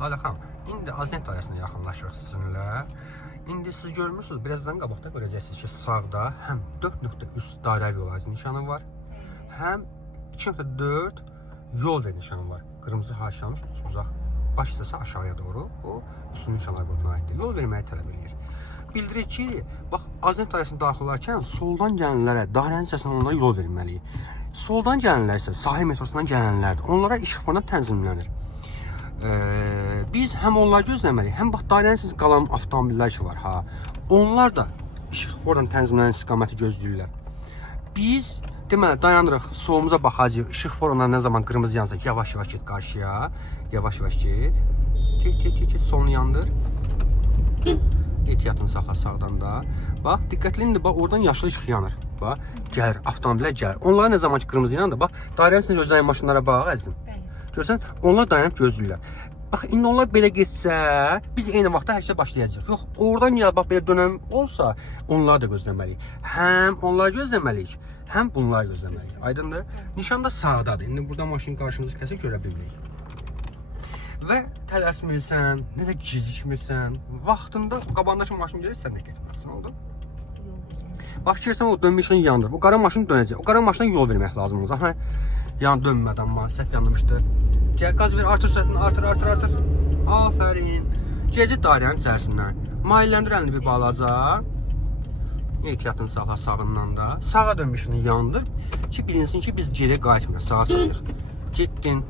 Lalə xanım, indi Azent dairəsinə yaxınlaşırıq sizinlə. İndi siz görmürsünüz, birazdan qabaqda görəcəksiniz ki, sağda həm 4.3 dairəvi yol ayrıcı nişanı var, həm 2.4 yol ver nişanı var. Qırmızı haşiyanın uzaq baş hissəsi aşağıya doğru o üstün nişanlar qrupuna aiddir. Yol verməyi tələb edir. Bildirir ki, bax, Azent dairəsinə daxil olarkən soldan gələnlərə, dairənin hissəsindən onlara yol verilməliyik. Soldan gələnlər isə sahil metrosundan gələnlərdir. Onlara işıqfordan tənzimlənir. Biz həm onları gözləməliyik, həm bax, dairənin hissəsində qalan avtomobillər ki var, ha, onlar da işıqfordan tənzimlənən istiqaməti gözləyirlər. Biz deməli dayanırıq, solumuza baxacağıq. İşıqfordan nə zaman qırmızı yansa yavaş-yavaş get qarşıya. Yavaş-yavaş get. Get, solunu yandır. Ehtiyatını saxla sağdan da. Bax, diqqətli indi bax, oradan yaşlı işıq yanır. Bax, gəlir, avtomobillər gəlir. Onlar nə zaman ki qırmızı yanır, bax, dairənin içində gözləyən maşınlara bax, əzizim. Görsən, onlar dayanıb gözləyirlər. Bax, indi onlar belə getsə, biz eyni vaxtda hər şey başlayacağıq. Yox, oradan ya bax, belə dönəm olsa, onları da gözləməliyik. Həm onları gözləməliyik, həm bunları gözləməliyik. Aydındır? Nişan da sağdadır. İndi burada maşın qarşımızı kəsə görə bilmirik. Və tələsmirsən, nə də gecikmirsən, vaxtında qabandakı maşın gəlir, sən də getməlisən, oldu? Bax, fikirsən, o dönmə işini yandır. O qara maşın dönəcək. O qara maşına yol vermək lazım olacaq. Hə? Yan dönmədən var, səhv yanılmışdı. Gəl, qaz ver, artır sürətini, artır. Afərin. Gecə dairənin içərisindən. Mailləndir əlini bir balaca. Ehtiyatını saxla sağından da. Sağa dönmə işini yandır ki, bilinsin ki, biz geri qayıtmırıq, sağa çıxıyıq. Getdin.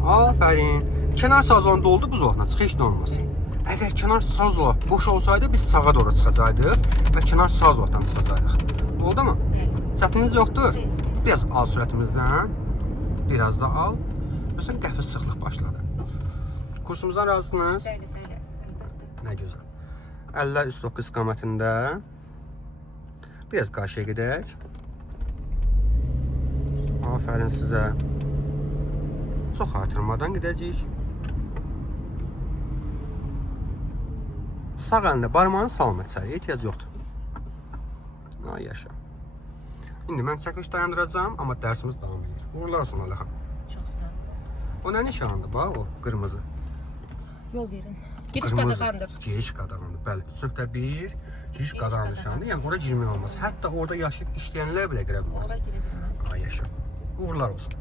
Afərin. Kənar sağ zolunda oldu, bu zoluna çıx, heç nə olmaz. Əgər kənar sağ zola boş olsaydı, biz sağa doğru çıxacaqdıq və kənar sağ zoldan çıxacaqdıq. Oldu mu? Çətiniz yoxdur. Biraz al sürətimizdən. Biraz da al. Məsələn, qəfil sıxlıq başladı. Kursumuzdan razısınız? Bəli. Nə gözəl. Əllər üst oku istiqamətində. Biraz qarşıya gedək. Afərin sizə. Çox artırmadan gedəcəyik. Sağ əlində barmağını salma içəriyə, ehtiyac yoxdur. Ay yaşa. İndi mən çəkiliş dayandıracağım, amma dərsimiz davam edir. Uğurlar olsun Lalə xanım. Çox sağ ol. O nə nişanıdır bax, o qırmızı? Yol verin. Giriş qadağandır. Giriş qadağandır, bəli. 3.1 giriş qadağan nişanıdır. Yəni ora girmək olmaz. Hətta orada yaşayıb işləyənlər belə girə bilməz. Ora girə bilməz. Ay yaşa. Uğurlar olsun.